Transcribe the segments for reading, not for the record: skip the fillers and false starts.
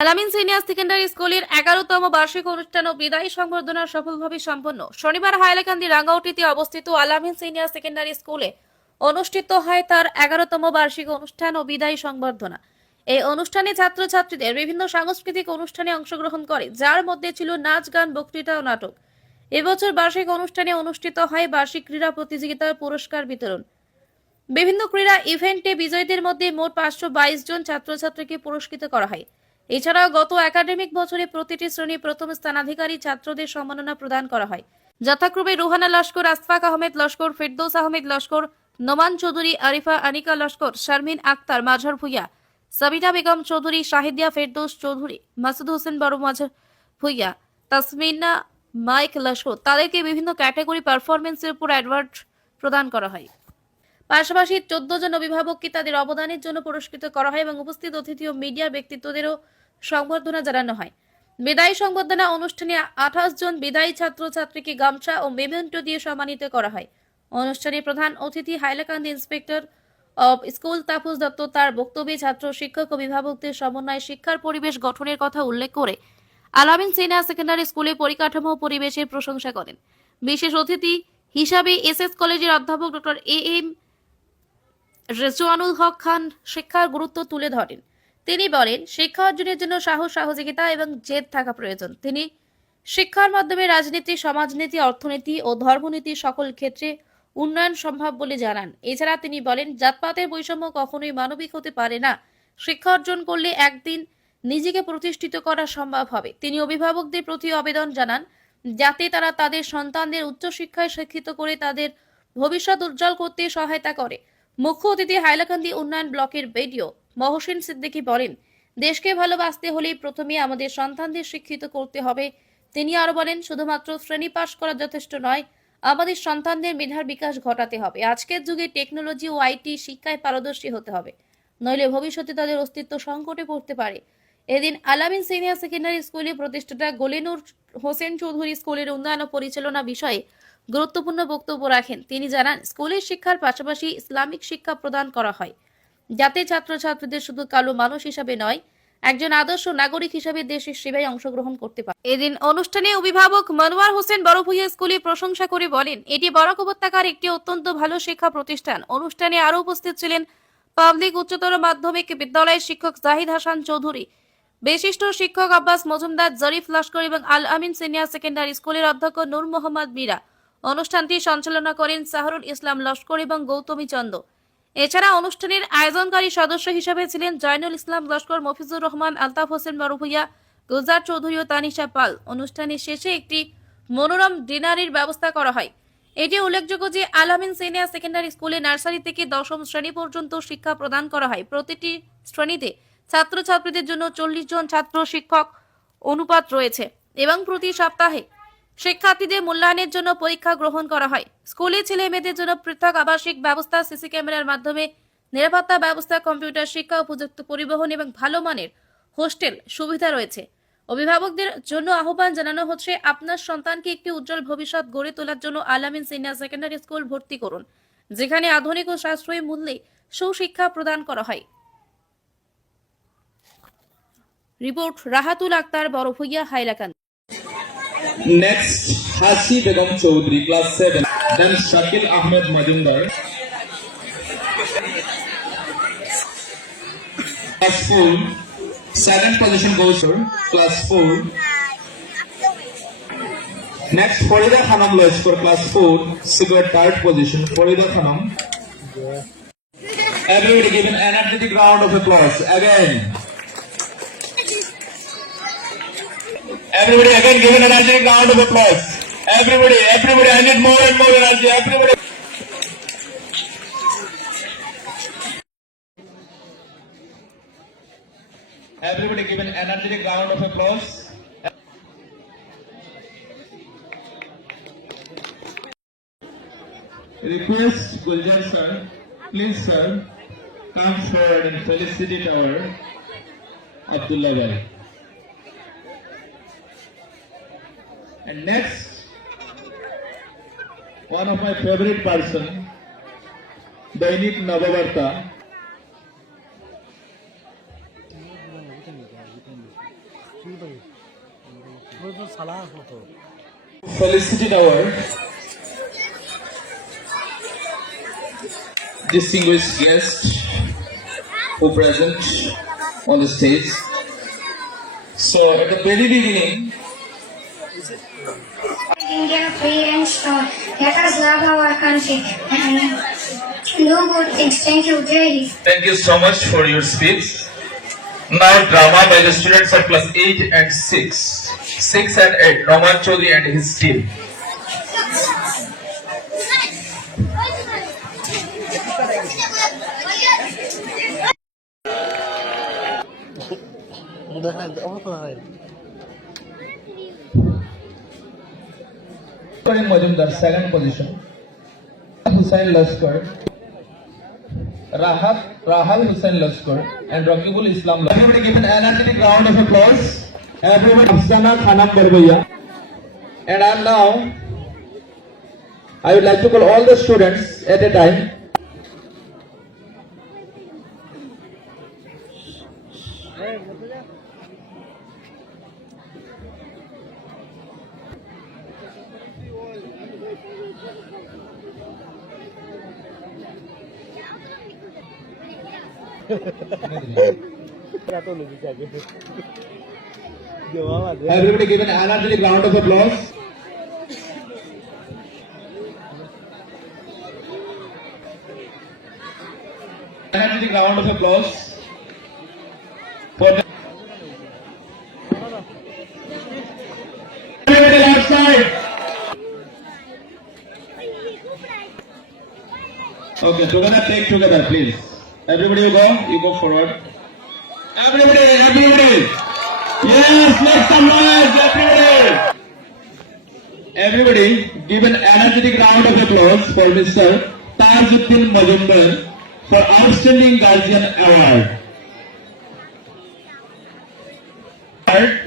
আলামিন senior secondary স্কুলের 11তম বার্ষিক অনুষ্ঠান ও বিদায়ী সংবর্ধনা সফলভাবে সম্পন্ন। শনিবার হাইলাকান্দি রাঙ্গাউটিতে অবস্থিত আলামিন সিনিয়র সেকেন্ডারি স্কুলে অনুষ্ঠিত হয় তার 11তম বার্ষিক অনুষ্ঠান ও বিদায়ী সংবর্ধনা। এই অনুষ্ঠানে ছাত্রছাত্রীদের বিভিন্ন সাংস্কৃতিক অনুষ্ঠানে অংশগ্রহণ করে, যার মধ্যে ছিল নাচ, গান, বক্তৃতা ও নাটক। এবছর বার্ষিক অনুষ্ঠানে অনুষ্ঠিত হয় বার্ষিক ক্রীড়া প্রতিযোগিতার পুরস্কার বিতরণ। বিভিন্ন ক্রীড়া ইভেন্টে বিজয়ীদের মধ্যে মোট 522 জন ছাত্রছাত্রীকে পুরস্কৃত করা হয়। এছাড়াও গত একাডেমিক বছরে প্রতিটি শ্রেণী প্রথম স্থানাধিকারী ছাত্রদের সম্মাননা প্রদান করা হয়, যথাক্রমে রুহানা লস্কর, আশফাক আহমেদ লস্কর, ফেরদৌস আহমেদ লস্কর, নোমান চৌধুরী, আরিফা আনিকা লস্কর, শারমিন আক্তার, মাঝার ভুইয়া, সাবিনা বেগম চৌধুরী, শাহিদিয়া ফেরদৌস চৌধুরী, মাসুদ হোসেন বড় মাঝার ভুইয়া, তাসমিনা মাইক লস্কর। তাদেরকে বিভিন্ন ক্যাটাগরি পারফরমেন্সের উপর অ্যাওয়ার্ড প্রদান করা হয়। পাশাপাশি 14 জন অভিভাবককে তাদের অবদানের জন্য পুরস্কৃত করা হয় এবং উপস্থিত অতিথি ও মিডিয়ার ব্যক্তিত্বদেরও সংবর্ধনা জানানো হয়। বিদায়ী সংবর্ধনা অনুষ্ঠানে 28 জন বিদায়ী ছাত্রছাত্রীকে গামছা ও মেমেন্টো দিয়ে সম্মানিত করা হয়। অনুষ্ঠানে প্রধান অতিথি Hailakandi inspector of school Tapas Dutta তার বক্তব্যে ছাত্র, শিক্ষক, অভিভাবকদের সমন্বয়ে শিক্ষার পরিবেশ গঠনের কথা উল্লেখ করে আলামিন সিনিয়র সেকেন্ডারি স্কুলে পরিকাঠামো ও পরিবেশের প্রশংসা করেন। বিশেষ অতিথি হিসাবে এসএস কলেজের অধ্যাপক ডক্টর এম রেজওয়ানুল হক খান শিক্ষার গুরুত্ব তুলে ধরেন। তিনি বলেন, শিক্ষা অর্জনের জন্য সাহস, সহযোগিতা এবং জেদ থাকা প্রয়োজন। তিনি শিক্ষার মাধ্যমে রাজনীতি, সমাজনীতি, অর্থনীতি ও ধর্মনীতি সকল ক্ষেত্রে উন্নয়ন সম্ভব বলে জানান। এছাড়া তিনি বলেন, জাতপাতের বৈষম্য কখনোই মানবিক হতে পারে না। শিক্ষা অর্জন করলে একদিন নিজেকে প্রতিষ্ঠিত করা সম্ভব হবে। তিনি অভিভাবকদের প্রতি আবেদন জানান, যাতে তারা তাদের সন্তানদের উচ্চশিক্ষায় শিক্ষিত করে তাদের ভবিষ্যৎ উজ্জ্বল করতে সহায়তা করে। মুখ্য অতিথি হাইলাকান্দি উন্নয়ন ব্লকের বিডিও মহসিন সিদ্দিকী বলেন, দেশকে ভালোবাসতে হলে প্রথমে আমাদের সন্তানদের শিক্ষিত করতে হবে। তিনি আরো বলেন, শুধুমাত্র শ্রেণী পাশ করা যথেষ্ট নয়, আমাদের সন্তানদের মেধার বিকাশ ঘটাতে হবে। আজকের যুগে টেকনোলজি ও আইটি শিক্ষায় পারদর্শী হতে হবে, নইলে ভবিষ্যতে তাদের অস্তিত্ব সংকটে পড়তে পারে। এদিন আলামিন সিনিয়র সেকেন্ডারি স্কুলের প্রতিষ্ঠাতা গলিনুর হোসেন চৌধুরী স্কুলের উন্নয়ন ও পরিচালনা বিষয়ে গুরুত্বপূর্ণ বক্তব্য রাখেন। তিনি জানান, স্কুলের শিক্ষার পাশাপাশি ইসলামিক শিক্ষা প্রদান করা হয়, যাতে ছাত্রছাত্রীদের শুধু কালো মানুষ হিসাবে নয়, একজন আদর্শ নাগরিক হিসাবে দেশের সেবায় অংশগ্রহণ করতে পারে। এদিন অনুষ্ঠানে অভিভাবক মনোয়ার হোসেন বড়ভূইয়া স্কুলের প্রশংসা করে বলেন, এটি বরাক উপত্যকার একটি অত্যন্ত ভালো শিক্ষা প্রতিষ্ঠান। অনুষ্ঠানে আরো উপস্থিত ছিলেন পাবলিক উচ্চতর মাধ্যমিক বিদ্যালয়ের শিক্ষক জাহিদ হাসান চৌধুরী, বিশিষ্ট শিক্ষক আব্বাস মজুমদার, জরিফ লস্কর এবং আল আমিন সিনিয়র সেকেন্ডারি স্কুলের অধ্যক্ষ নূর মোহাম্মদ মীরা। অনুষ্ঠানটি সঞ্চালনা করেন সাহরুল ইসলাম লস্কর এবং গৌতমী চন্দ। এছাড়া অনুষ্ঠানের আয়োজনকারী সদস্য হিসেবে ছিলেন জয়নুল ইসলাম লস্কর, মফিজুর রহমান, আলতাফ হোসেন বড়ভূইয়া, গুলজার চৌধুরী ও তানিশা পাল। অনুষ্ঠানের শেষে একটি মনোরম ডিনারের ব্যবস্থা করা হয়। এটি উল্লেখযোগ্য যে আলামিন সিনিয়র সেকেন্ডারি স্কুলে নার্সারি থেকে 10ম শ্রেণী পর্যন্ত শিক্ষা প্রদান করা হয়। প্রতিটি শ্রেণীতে ছাত্রছাত্রীদের জন্য 40 জন ছাত্র শিক্ষক অনুপাত রয়েছে এবং প্রতি সপ্তাহে শিক্ষার্থীদের মূল্যায়নের জন্য পরীক্ষা গ্রহণ করা হয়। স্কুলে ছেলে মেয়েদের জন্য পৃথক আবাসিক ব্যবস্থা, সিসি ক্যামেরার মাধ্যমে নিরাপত্তা ব্যবস্থা, কম্পিউটার শিক্ষা, উপযুক্ত পরিবহন এবং ভালো মানের হোস্টেল সুবিধা রয়েছে। অভিভাবকদের জন্য আহ্বান জানানো হচ্ছে, আপনার সন্তানকে একটি উজ্জ্বল ভবিষ্যৎ গড়ে তোলার জন্য আলামিন সিনিয়র সেকেন্ডারি স্কুল ভর্তি করুন, যেখানে আধুনিক ও সাশ্রয়ী মূল্যে সুশিক্ষা প্রদান করা হয়। Report Rahatul Akhtar, Barbhuiya, Hailakandi. Next, Hasi Begum Chaudhary, class 7. Then Shakil Ahmed Majumdar. Class 4. Second position goes to class 4. Next, Farida Khanam Lois for class 4. Secured third position. Farida Khanam. Everybody give an energetic round of applause. Again. Everybody again give an energetic round of applause. Everybody, I need more and more energy. Everybody give an energetic round of applause. Request Guljar sir, please sir, come forward and felicitate our Abdullah Bhai. And next, one of my favorite person, Dainik Navavarta. Felicitate our distinguished guests who present on the stage. So at the very beginning, Indian parents, let us love our country and do good things. Thank you, Jai. thank you so much for your speech. Now drama by the students of class 8 and 6. 6 and 8, Noman Chaudhary and his team. Karim Majumdar, second position. Hussain Laskar, Rahal Hussain Laskar, and Rakibul Islam. Everybody give an energetic round of applause. Everybody, Afsana Khanam Barbaya. And now, I would like to call all the students at a time. Everybody give an energetic round of applause. Energetic round of applause for the everybody left side. Okay, together, take together, please. Everybody you go forward. Everybody. Yes, make some noise, everybody. Everybody, give an energetic round of applause for Mr. Tajuddin Majumdar for Outstanding Guardian Award.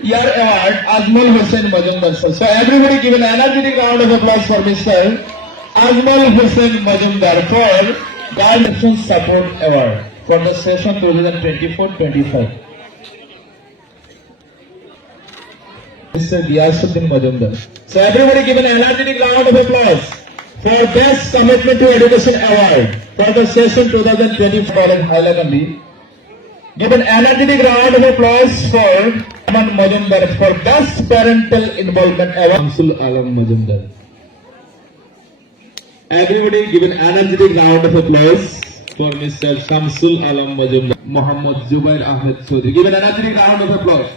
Year Award, Ajmal Hussain Majumdar sir. So everybody give an energetic round of applause for Mr. Ajmal Hussain Majumdar for Guardian Support Award for the session 2024-25. Mr. Giyasuddin Majumdar. So everybody give an energetic round of applause for Best Commitment to Education Award for the session 2024 in Hailakandi. Give an energetic round of applause for Aman Majumdar for Best Parental Involvement Award. Shamsul Alam Majumdar. Everybody give an energetic round of applause for Mr. Shamsul Alam Majumdar. Muhammad Zubair Ahmed Chaudhary. Give an energetic round of applause.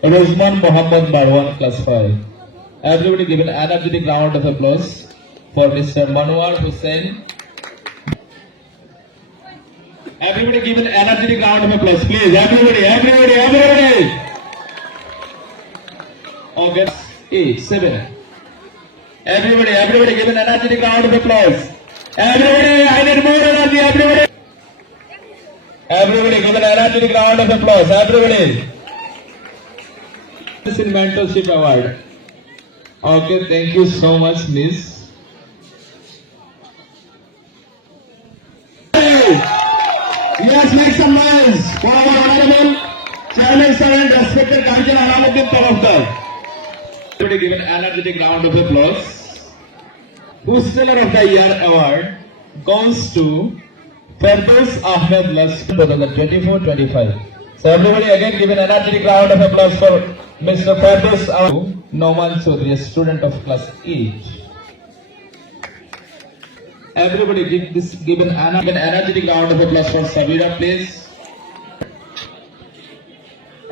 Rosman Muhammad Marwan, class 5. Everybody give an energetic round of applause for Mr. Manwar Hussain. Everybody give an energetic round of applause, please. Everybody. August 8, 7. Everybody give an energetic round of applause. Everybody, I need more energy, everybody. Everybody give an energetic round of applause, everybody. In Mentorship Award. Okay, thank you so much, Miss. Yes, make some noise for our honorable Chairman Sir and respected Guardian Alamuddin Tarafdar. Everybody give an energetic round of applause. Booster of the Year Award goes to Firdaus Ahmed Laskar 2024-25. So everybody again give an energetic round of applause for Mr. Firdaus Noman Chaudhary, a student of class 8. Everybody give an energetic round of applause for Sabira, please.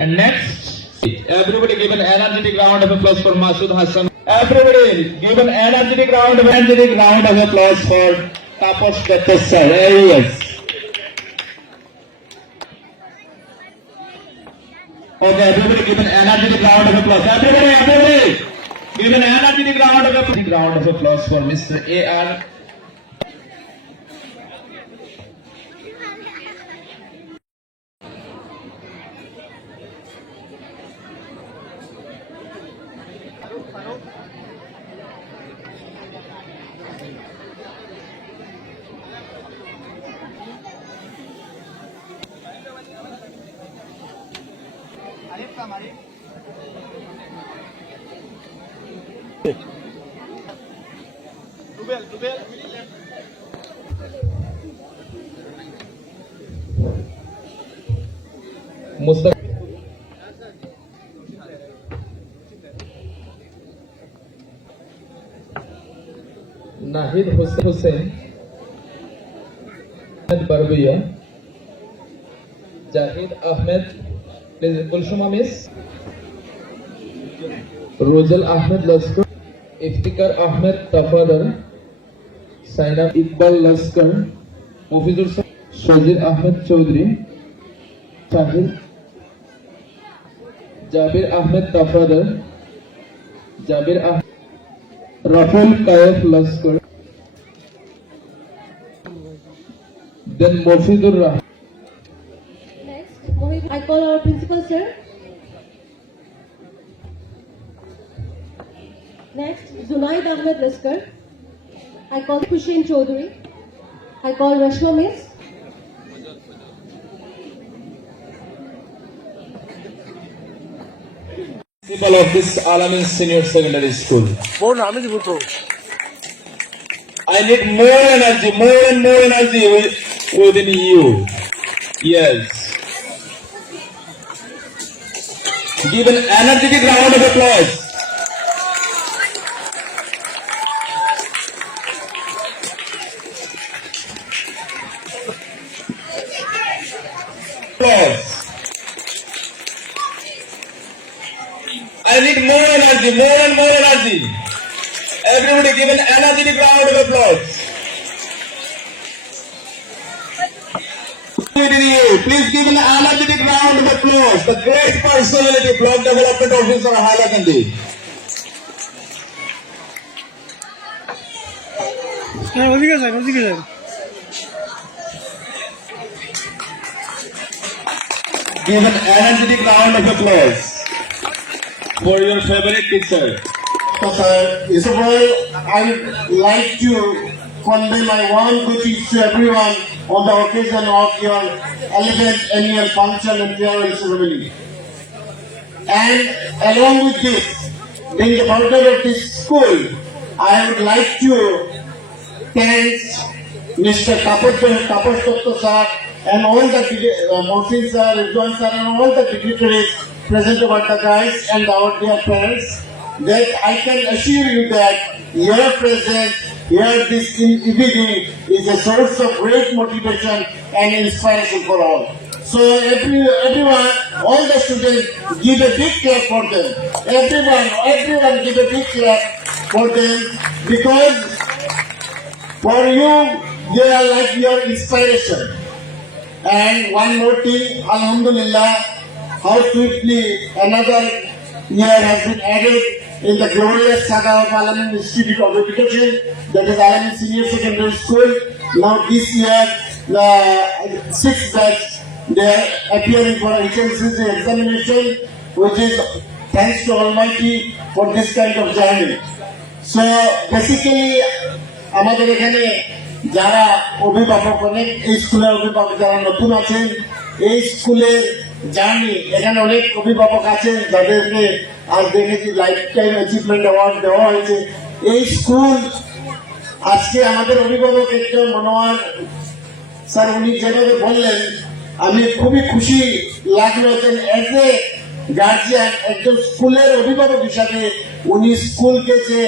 And next, everybody give an energetic round of applause for Masood Hassan. Everybody give an energetic round of applause for Taposh Kathas sir. There he is. Okay, everybody give an energetic round of applause. Everybody, give an energetic round of applause for Mr. A.R. Nahid Hussain, Barbiya, Jahid Ahmed, please Kulshuma Miss, Rojal Ahmed Laskar, Iftikhar Ahmed Tafadar, Sainab Iqbal Laskar, Mufizur Shazir Ahmed Chaudhry, Shahid Jabir Ahmed Tafadar, Jabir Ahmed Rafal Kayef Laskar, then Mofidur Rahman. Next, I call our principal, sir. Next, Zunaid Ahmed Laskar. I call Hussein Chaudhry. I call Rashma Miss. Principal of this Alamin Senior Secondary School. I need more energy, more and more energy within you. Yes. Give an energetic round of applause. Applause. I need more energy, more and more energy. Everybody give an energetic round of applause. Please give an energetic round of applause. The great personality, Block Development Officer Hailakandi. Give an energetic round of applause for your favorite teacher. So, sir, first of all, I would like to convey my warm greetings to everyone on the occasion of your 11th annual function and farewell ceremony. And along with this, being the founder of this school, I would like to thank Mr. Tapas Dotto sir and all the Mohsin sir, Ridwan sir and all the dignitaries present over the guys and our dear parents, that I can assure you that your presence here this evening is a source of great motivation and inspiration for all. So everyone, all the students, give a big clap for them. Everyone give a big clap for them, because for you, they are like your inspiration. And one more thing, Alhamdulillah, how swiftly another year has been added in the glorious saga of Alamin Institute of Education, that is Alamin Senior Secondary School. Now this year, the 6th batch, they are appearing for HNCC examination, which is thanks to Almighty for this kind of journey. So basically, আমাদের এখানে যারা অভিভাবক, অনেক এই স্কুলের অভিভাবক যারা নতুন আছেন, এই স্কুলের জার্নি, এখানে অনেক অভিভাবক আছেন যাদেরকে আজ দেখেছি লাইফ টাইম অ্যাচিভমেন্ট অ্যাওয়ার্ড দেওয়া হয়েছে। এই স্কুল আজকে আমাদের অভিভাবক একজন মনোয়ার স্যার, উনি যেভাবে বললেন, আমি খুবই খুশি লাগলো যে এজ এ গার্জিয়ান, একজন স্কুলের অভিভাবক হিসাবে উনি স্কুলকে যে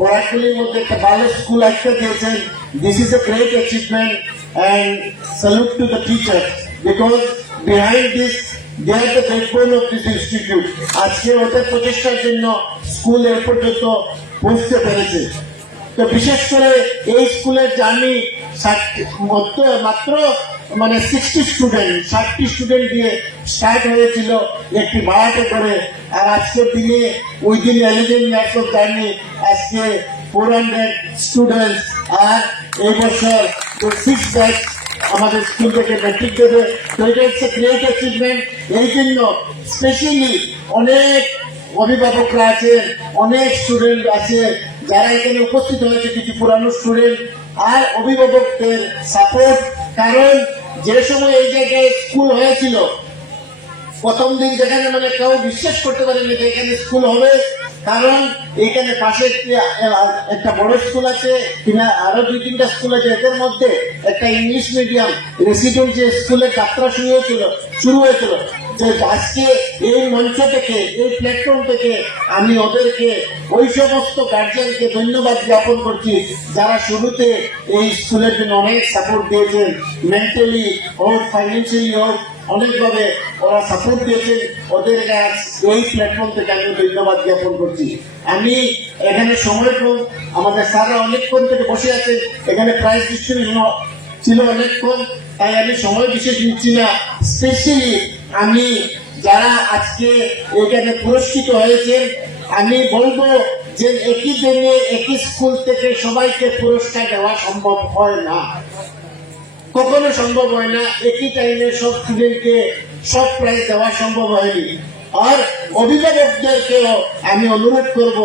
বরাকলির মধ্যে একটা ভালো স্কুল একটা দিয়েছেন। This is a great achievement and salute to the teacher, because behind this they are the backbone of this institute. আজকে ওদের প্রচেষ্টার জন্য স্কুল এ পর্যন্ত পৌঁছতে পেরেছে। তো বিশেষ করে এই স্কুলের জার্নি মাত্র 60 স্টুডেন্ট দিয়ে স্টার্ট হয়েছিল একটি ভাড়াতে করে, আর আজকের দিনে উইদিন 11 ইয়ার্স অফ জার্নি আজকে 400 স্টুডেন্টস, আর এই বছর 6 ব্যাচ আমাদের স্কুল থেকে ম্যাট্রিক দেবে। তো এটা হচ্ছে গ্রেট অ্যাচিভমেন্ট। এই জন্য স্পেশালি অনেক অভিভাবকরা আছেন, অনেক স্টুডেন্ট আছে যারা এখানে উপস্থিত হয়েছে, কিছু পুরানো স্টুডেন্ট আর অভিভাবকদের সাপোর্ট। কারণ যে সময় এই জায়গায় স্কুল হয়েছিল প্রথম দিন যেখানে মানে কেউ বিশ্বাস করতে পারেনি যে এখানে স্কুল হবে, কারণ এখানে পাশে একটা বড় স্কুল আছে, কিনা আরো 2-3টা স্কুল আছে, এদের মধ্যে একটা ইংলিশ মিডিয়াম রেসিডেন্সিয়াল স্কুলের যাত্রা শুরু হয়েছিল। যে আজকে এই মঞ্চ থেকে, এই প্ল্যাটফর্ম থেকে আমি ওদেরকে, ওই সমস্ত গার্জিয়ানকে ধন্যবাদ জ্ঞাপন করছি যারা শুরুতে এই স্কুলের জন্য অনেক সাপোর্ট দিয়েছেন, মেন্টালি হোক, ফাইন্যান্সিয়ালি হোক, অনেকভাবে ওরা সাপোর্ট দিয়েছেন। ওদেরকে আজ এই প্ল্যাটফর্ম থেকে আমি ধন্যবাদ জ্ঞাপন করছি। আমি এখানে সময় কম, আমাদের স্যাররা অনেকক্ষণ থেকে বসে আছেন, এখানে প্রাইজ ডিস্ট্রিবিউশন ছিল অনেকক্ষণ, তাই আমি সময় বিশেষ নিচ্ছি না। স্পেশালি আমি যারা আজকে এখানে পুরস্কৃত হয়েছেন, আমি বলবো যে একই দিনে একই স্কুল থেকে সবাইকে পুরস্কার দেওয়া সম্ভব হয় না, কখনো সম্ভব হয় না। একই টাইমে সব স্টুডেন্টকে সব প্রাইজ দেওয়া সম্ভব হয়নি। আর অভিভাবকদেরকেও আমি অনুরোধ করব,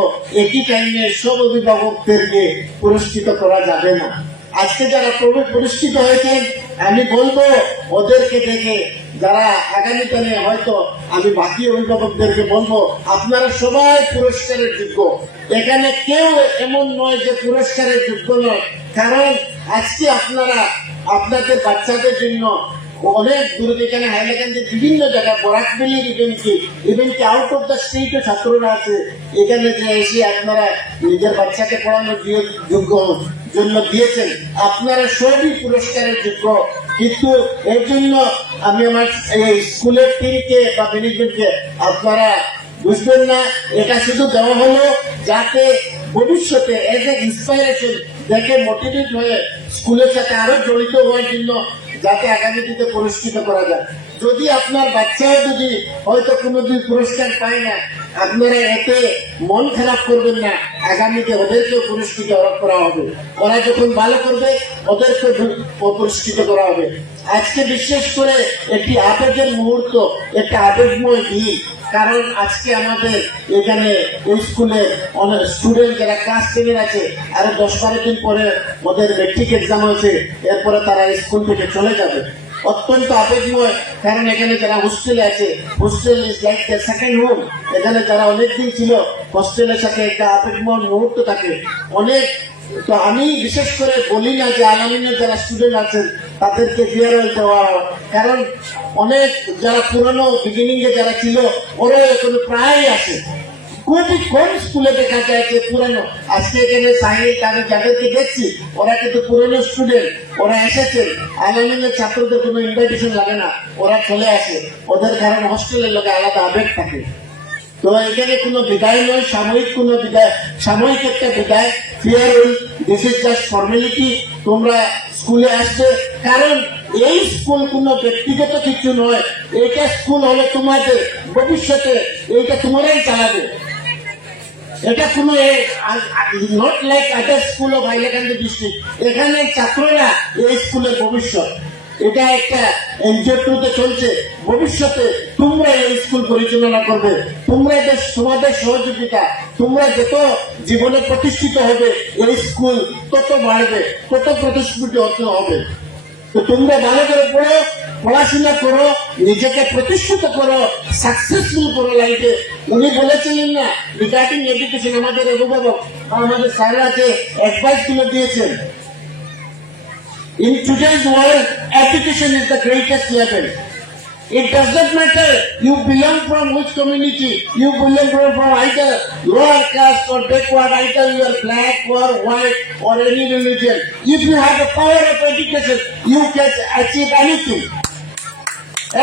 একই টাইমে সব অভিভাবকদেরকে পুরস্কৃত করা যাবে না। আজকে যারা পুরস্কৃত হয়েছেন, আমি বলবো ওদেরকে দেখে যারা আগামী দিনে হয়তো, আমি বাকি অভিভাবকদেরকে বলবো আপনারা সবাই পুরস্কারের যোগ্য। এখানে কেউ এমন নয় যে পুরস্কারের যোগ্য নয়, কারণ আজকে আপনারা আপনাদের বাচ্চাদের জন্য অনেক দূরে, এখানে হাইলাকান্দির বিভিন্ন জায়গায়, বরাকবিলির ইভেন্টকে আউট অফ দ্য স্টেটও ছাত্ররা আছে, এখানে যে এসে আপনারা নিজের বাচ্চাকে পড়ানোর যোগ্য জন্য দিয়েছেন। আপনারা সবই পুরস্কারের যোগ্য, কিন্তু এর জন্য আমি আমার এই স্কুলের টিমকে বা ম্যানেজমেন্টকে, আপনারা বুঝবেন না, এটা শুধু দেওয়া হলো যাতে ভবিষ্যতে এজ এ ইন্সপাইরেশন দেখে মোটিভেট হয়ে স্কুলের সাথে আরো জড়িত হওয়ার জন্য, যাতে আগামী দিনে পুরস্কৃত করা যায়। যদি আপনার বাচ্চাও যদি হয়তো কোনোদিন পুরস্কার পায় না, আপনারা এতে মন খারাপ করবেন না, আগামীতে ওদেরকেও পুরস্কৃত করা হবে। ওরা যখন ভালো করবে ওদেরকে পুরস্কৃত করা হবে। আজকে বিশেষ করে একটি আবেগের মুহূর্ত, একটা আবেগময় দিন, কারণ আজকে আমাদের এখানে এই স্কুলে অনেক স্টুডেন্ট যারা ক্লাস 10 আছে, আরো 10-12 দিন পরে ওদের মেট্রিক এক্সাম হয়েছে, এরপরে তারা স্কুল থেকে চলে যাবে। অত্যন্ত আবেগময়, কারণ এখানে যারা হোস্টেলে আছে, hostel is like the second home. এখানে যারা অনেকদিন ছিল, হোস্টেলের সাথে একটা আবেগময় মুহূর্ত থাকে অনেক। তো আমি বিশেষ করে বলি না যে আলামিনের যারা স্টুডেন্ট আছেন তাদেরকে ফেয়ারওয়েল দেওয়া, কারণ অনেক যারা পুরনো বিগিনিং এ যারা ছিল ওরা এখন প্রায় আসে। খুবই কম স্কুলে দেখা যায় যে পুরানো, আজকে এখানে সাহিল আমি যাদেরকে দেখছি ওরা কিন্তু পুরনো স্টুডেন্ট, ওরা এসেছেন। আলামিনের ছাত্রদের কোনো ইনভাইটেশন লাগে না, ওরা চলে আসে, ওদের কারণ হোস্টেলের লোকে আলাদা আবেগ থাকে। তো এখানে কোনো বিদায় নয়, সাময়িক কোনো বিদায়, সাময়িক একটা বিদায়, farewell, this is just formality. তোমরা স্কুলে আসবে, কারণ এই স্কুল কোনো ব্যক্তিগত কিছু নয়, এইটা স্কুল হলে তোমাদের ভবিষ্যতে, এইটা তোমরাই চালাবে। এটা কোনো not like other school of Hailakandi district. এখানে ছাত্ররা এই স্কুলের ভবিষ্যৎ, এটা একটা এনজিও টুতে চলছে। ভবিষ্যতে তোমরা এই স্কুল পরিচালনা করবে, তোমরা তোমাদের সহযোগিতা, তোমরা যত জীবনে প্রতিষ্ঠিত হবে এই স্কুল তত বাড়বে, তত প্রতিষ্ঠিত হতে হবে। তো তোমরা ভালো করে পড়ো, পড়াশোনা করো, নিজেকে প্রতিষ্ঠিত করো, সাকসেসফুল করো লাইফে। উনি বলেছিলেন না রিগার্ডিং এডুকেশন, আমাদের অভিভাবক আমাদের স্যাররা যে অ্যাডভাইস গুলো দিয়েছেন, in today's world education is the greatest level. It does not matter you belong from which community, you belong from either lower caste or backward, either you are black or white or any religion. If you have the power of education, you can achieve anything.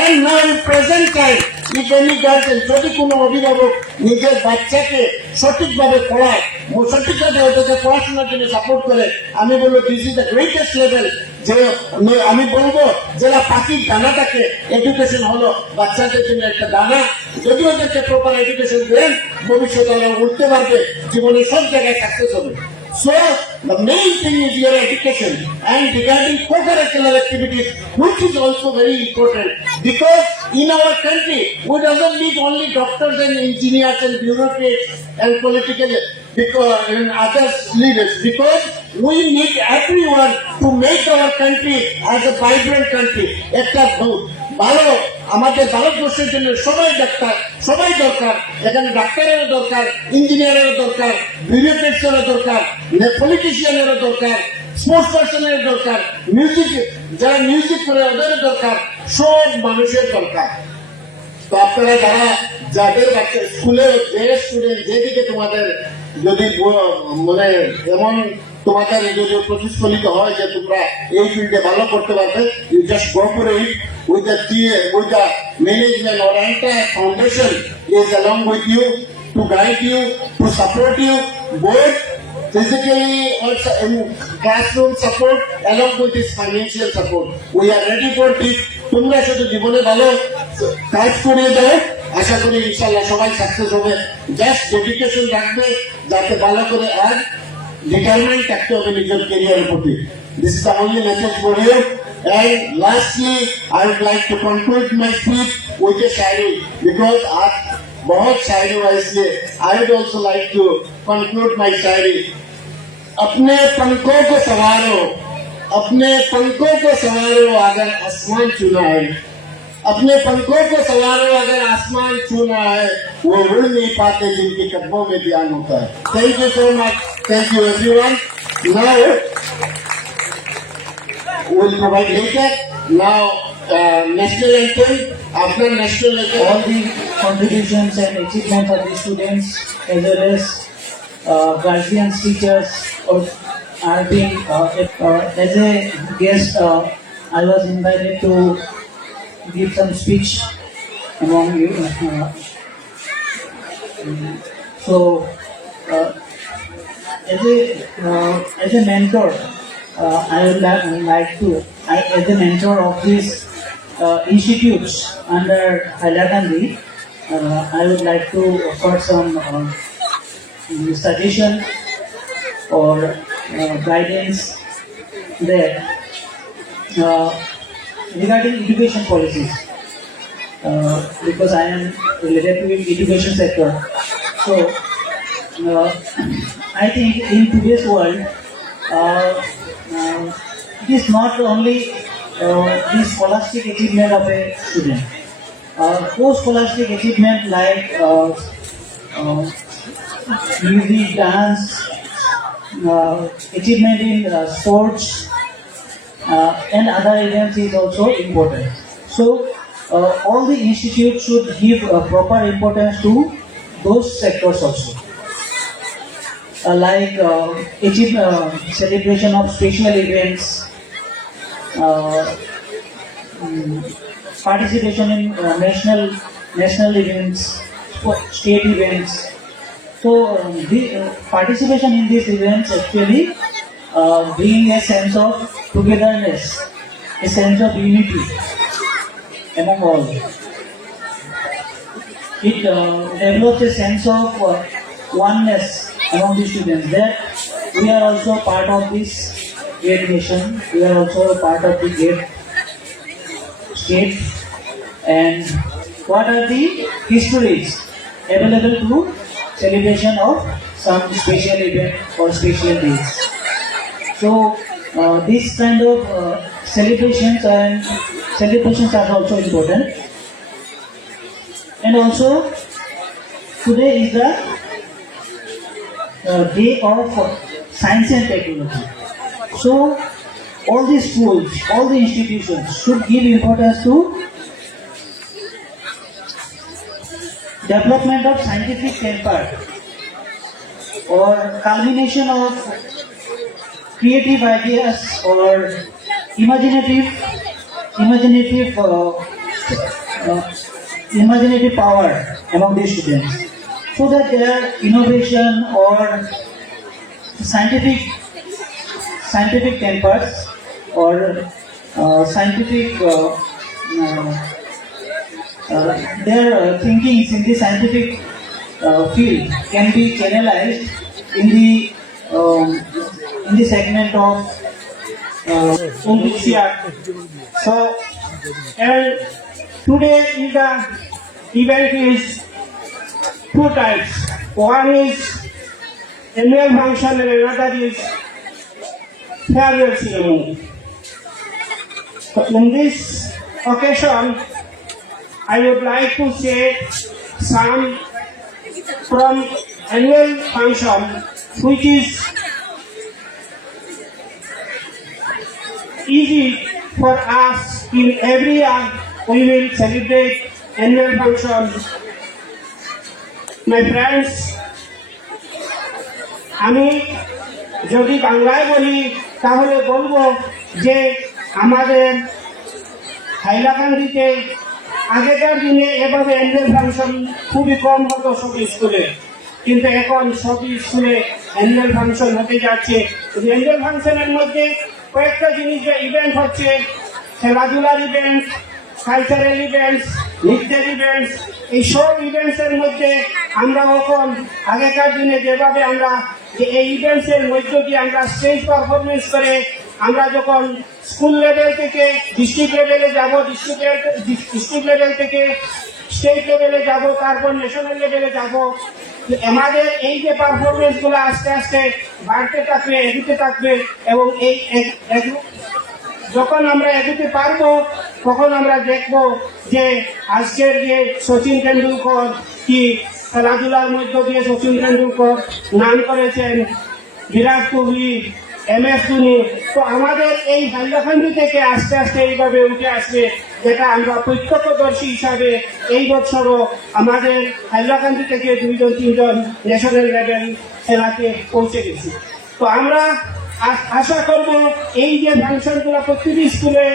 And now in present time, if any guardian, যদি কোনো অভিভাবক নিজের বাচ্চাকে সঠিকভাবে পড়ায়, সঠিকভাবে ওদেরকে পড়াশোনার জন্য সাপোর্ট করে, আমি বলবো this is the greatest level. যে আমি বলবো যারা পাখির দানাটাকে এডুকেশন হলো বাচ্চাদের জন্য একটা দানা, যদি ওদেরকে প্রপার এডুকেশন দেন ভবিষ্যতে ওরা উঠতে পারবে, জীবনে সব জায়গায় সাকসেস হবে। So the main thing is your education, and regarding co-curricular activities, which is also very important, because in our country we doesn't need only doctors and engineers and bureaucrats and political and other leaders, because we need everyone to make our country as a vibrant country. ভালো আমাদের ভারতবর্ষের জন্য সবাই doctor, সবাই দরকার। এখানে ডাক্তারেরও দরকার, ইঞ্জিনিয়ারেরও দরকার, বিউরোক্রেটসেরও দরকার, পলিটিশিয়ানেরও দরকার, স্পোর্টস পার্সনের দরকার, মিউজিক যারা মিউজিক করে ওদেরও দরকার, সব মানুষের দরকার। তো আপনারা যারা যাদের বাচ্চা স্কুলে যে স্টুডেন্ট যেদিকে তোমাদের যদি মানে এমন তোমাদের যদি প্রতিফলিত হয় যে তোমরা এই ফিল্ডে ভালো করতে পারবে, you just go for it with the management or entire foundation is along with you to guide you, to support you, both physically also in classroom support along with this financial support. We are ready for this. তোমরা শুধু জীবনে ভালো কাজ করে দাও, আশা করি ইনশাল্লাহ সবাই সাকসেস হবে। জাস্ট ডেডিকেশন রাখবে যাতে ভালো করে আর ডিটারমাইন্ড থাকতে হবে নিজের ক্যারিয়ারের প্রতি। This is the only message for you. And lastly, I would like to conclude my speech with a shairi because बहुत शायरी हुआ इसलिए I would also like to conclude my शायरी। अपने पंखों को संवारो, अपने पंखों को संवारो अगर आसमान चुना है, अपने पंखों को संवारो अगर आसमान छूना है, वो उड़ नहीं पाते जिनके कदमों में ध्यान होता है। Thank you so much. Thank you everyone. Now we'll provide later. Now national anthem. After national anthem, all the contributions and achievements of the students as well as guardians, teachers are being as a guest. I was invited to give some speech among you. So, as a mentor, I would like to, as a mentor of these institutes under Hailakandi, I would like to offer some suggestion or guidance there regarding education policies, because I am related to the education sector. So, I think in today's world, it is not only the scholastic achievement of a student. Post-scholastic achievement like music, dance, achievement in sports and other events is also important. So all the institutes should give proper importance to those sectors also. Like celebration of special events, participation in national events, state events. So the participation in these events actually bring a sense of togetherness, a sense of unity among all. It develops a sense of oneness among the students, that we are also part of this great nation, we are also part of the great state, and what are the histories available to celebration of some special event or special days. So this kind of celebrations are also important. And also today is the day of science and technology. So all the schools, all the institutions should give importance to development of scientific temper or culmination of creative ideas or imaginative power among the students, so that their innovation or scientific tempers or scientific their thinkings in the scientific field can be channelized in the segment of CR. So, and today is the event is two types. One is annual function and another is farewell ceremony. So in this occasion, I would like to say some from annual function, which is easy for us in every year. We will celebrate annual function. My friends, আমি যদি বাংলায় বলি তাহলে বলবো যে আমাদের হাইলাকান্দিতে আগেকার দিনে এভাবে অ্যানুয়াল ফাংশন খুবই কম হতো সব স্কুলে, কিন্তু এখন সব স্কুলে অ্যানুয়াল ফাংশন হতে যাচ্ছে। অ্যানুয়াল ফাংশনের মধ্যে কয়েকটা জিনিস বা ইভেন্ট হচ্ছে, খেলাধুলার ইভেন্ট, কালচারাল ইভেন্টস, নৃত্যের ইভেন্টস। এই সব ইভেন্টসের মধ্যে আমরা এখন আগেকার দিনে যেভাবে আমরা যে এই ইভেন্টসের মধ্য দিয়ে আমরা স্টেজ পারফরমেন্স করে আমরা যখন স্কুল লেভেল থেকে ডিস্ট্রিক্ট লেভেলে যাব, ডিস্ট্রিক্ট লেভেল থেকে স্টেট লেভেলে যাব, তারপর ন্যাশনাল লেভেলে যাব, আমাদের এই যে পারফরমেন্স গুলো আস্তে আস্তে বাড়তে থাকবে, এগোতে থাকবে এবং এই যখন আমরা এগোতে পারবো তখন আমরা দেখবো যে আজকের যে সচিন তেন্ডুলকর কি খেলাধুলার মধ্য দিয়ে সচিন তেন্ডুলকর নাম করেছেন, বিরাট কোহলি, MS ধোনি, তো আমাদের এই হাইলাকান্দি থেকে আস্তে আস্তে এইভাবে উঠে আসবে, যেটা আমরা প্রত্যক্ষদর্শী হিসাবে এই বছরও আমাদের হাইলাকান্দি থেকে 2-3 ন্যাশনাল লেভেল খেলাতে পৌঁছে গেছি। তো আমরা আশা করব এই যে ফাংশনগুলো প্রতিটি স্কুলে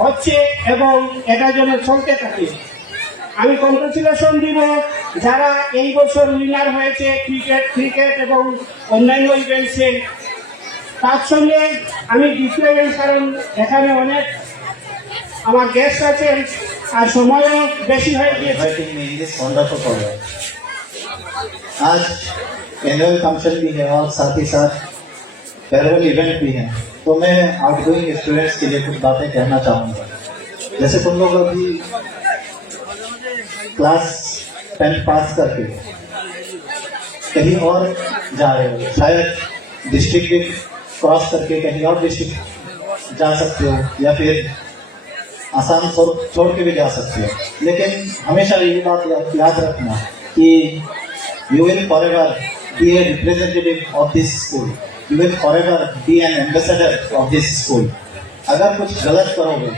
হচ্ছে এবং এটা যেন চলতে থাকে। আমি কংগ্রেচুলেশন দিব যারা এই বছর উইনার হয়েছে ক্রিকেট এবং অন্যান্য ইভেন্টসে। তার সঙ্গে আমি ডিক্লেয়ার, কারণ এখানে অনেক আমার গেস্ট আছেন আর সময়ও বেশি হয়ে গিয়েছে। आज एनुअल फंक्शन भी है और साथ ही साथ फेयरवेल इवेंट भी है, तो मैं आउटगोइंग स्टूडेंट्स के लिए कुछ बातें कहना चाहूँगा। जैसे तुम लोग अभी क्लास 10 पास करके कहीं और जा रहे हो, शायद डिस्ट्रिक्ट भी क्रॉस करके कहीं और डिस्ट्रिक्ट जा सकते हो या फिर आसाम छोड़ के भी जा सकते हो, लेकिन हमेशा ये बात याद रखना कि you will forever be a representative of this school. You will forever be an ambassador of this school. अगर कुछ गलत करोगे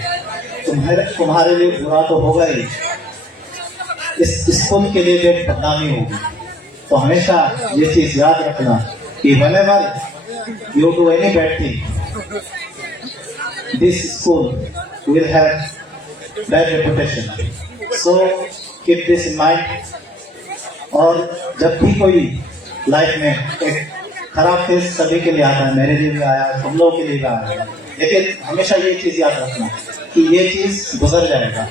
तुम्हारे लिए बुरा तो होगा ही, इस स्कूल के लिए जो बदनामी होगी। तो हमेशा ये चीज याद रखना कि whenever you do any bad thing, this school will have bad reputation. So keep this in mind. और जब भी कोई लाइफ में एक खराब फेज सभी के लिए आता है, मेरे लिए भी आया, तुम लोगों के लिए भी आया, लेकिन हमेशा ये चीज याद रखना कि ये चीज गुजर जाएगा।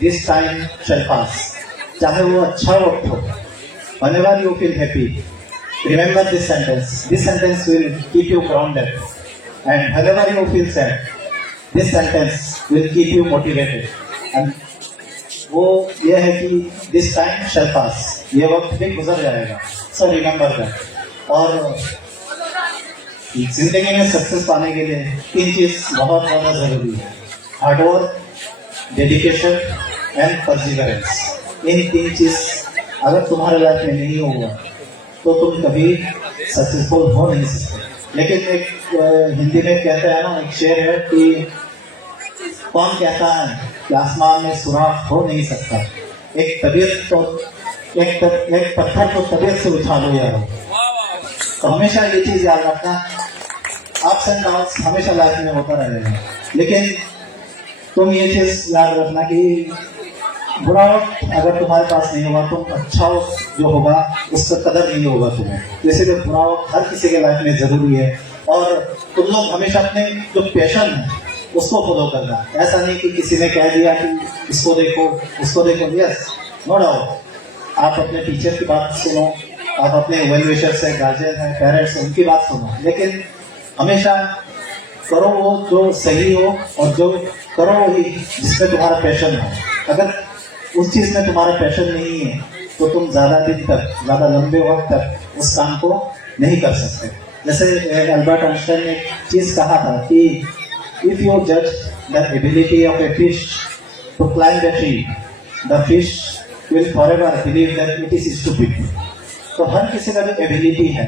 दिस टाइम शैल पास, चाहे वो अच्छा वक्त हो। whenever you feel happy, remember this sentence will keep you grounded, and whenever you feel sad, this sentence will keep you motivated, and वो ये है कि दिस टाइम शैल पास, ये वक्त भी गुजर जाएगा। So remember that. और जिंदगी में सक्सेस पाने के लिए 3 चीज बहुत ज्यादा जरूरी है: हार्डवर्क, डेडिकेशन एंड परसिवरेंस। इन 3 चीज अगर तुम्हारे लाइफ में नहीं होगा तो तुम कभी सक्सेसफुल हो नहीं सकते। लेकिन एक हिंदी में कहते हैं ना, एक शेर है कि कौन कहता है कि आसमान में सुराख हो नहीं सकता, एक पत्थर को तबीयत से उछालो यार। तो हमेशा ये चीज याद रखना, अप्स एंड डाउन्स हमेशा लाइफ में होता रहेगा, लेकिन तुम ये चीज याद रखना कि बुरा वक्त अगर तुम्हारे पास नहीं होगा, तुम अच्छा जो होगा उसका कदर नहीं होगा तुम्हें। इसीलिए बुरा वक्त हर किसी के लाइफ में जरूरी है, और तुम लोग हमेशा अपने जो पैशन है उसको फॉलो करना। ऐसा नहीं कि किसी ने कह दिया कि इसको देखो उसको देखो। यस, नो डाउट, आप अपने टीचर की बात सुनो, आप अपने वेल विशर्स है, गार्जियन है, पेरेंट्स, उनकी बात सुनो, लेकिन हमेशा करो वो जो सही हो, और जो करो वही जिसमें तुम्हारा पैशन हो। अगर उस चीज में तुम्हारा पैशन नहीं है तो तुम ज्यादा दिन तक, ज्यादा लंबे वक्त तक उस काम को नहीं कर सकते। जैसे अल्बर्ट आइंस्टाइन ने एक चीज कहा था कि if you judge the ability of a fish to climb the tree, the fish will forever believe that it is stupid. तो हर किसी का जो एबिलिटी है,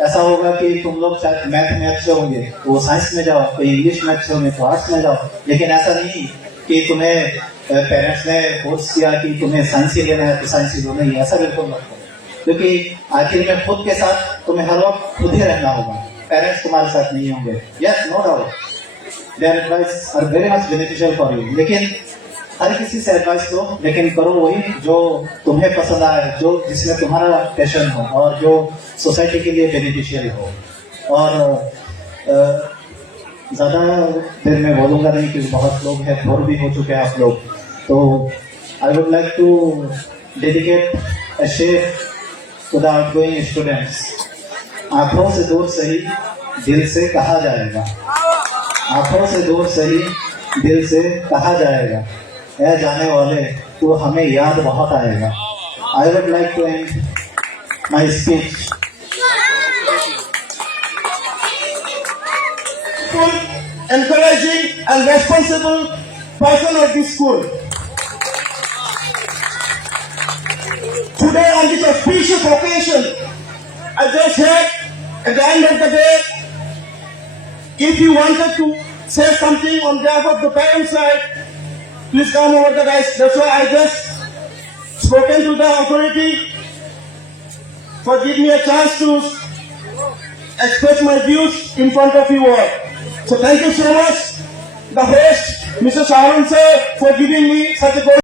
ऐसा होगा कि तुम लोग शायद मैथ से होंगे, वो साइंस में जाओ, कोई इंग्लिश मैथ से होंगे तो आर्ट्स में जाओ, लेकिन ऐसा नहीं कि तुम्हें पेरेंट्स ने फोर्स किया कि तुम्हें साइंस ही लेना है तो साइंस ही लो, नहीं, ऐसा बिल्कुल मत करो, क्योंकि आखिर में खुद के साथ तुम्हें हर वक्त खुद ही रहना होगा, पेरेंट्स तुम्हारे साथ नहीं होंगे. Yes, no doubt their advice are very much beneficial for you, लेकिन हर किसी से एडवाइस लो, लेकिन करो वही जो तुम्हें पसंद आए, जो जिसमें तुम्हारा पैशन हो और जो सोसाइटी के लिए बेनिफिशियल हो. और ज्यादा देर में बोलूंगा नहीं क्योंकि बहुत लोग हैं, बोर भी हो चुके हैं आप लोग. तो I would like to dedicate a शेर टू द आउटगोइंग स्टूडेंट्स. आंखों से दूर सही दिल से कहा जाएगा, आंखों से दूर सही दिल से कहा जाएगा, ऐ जाने वाले तो हमें याद बहुत आएगा. I would like to end my speech. Encouraging and responsible person of this school. Today on this auspicious occasion, I just said at the end of the day, if you wanted to say something on behalf of the parent side, please come over the guys. That's why I just spoken to the authority for giving me a chance to express my views in front of you all. So thank you so much, the host, Mr. Sharon sir, for giving me such a good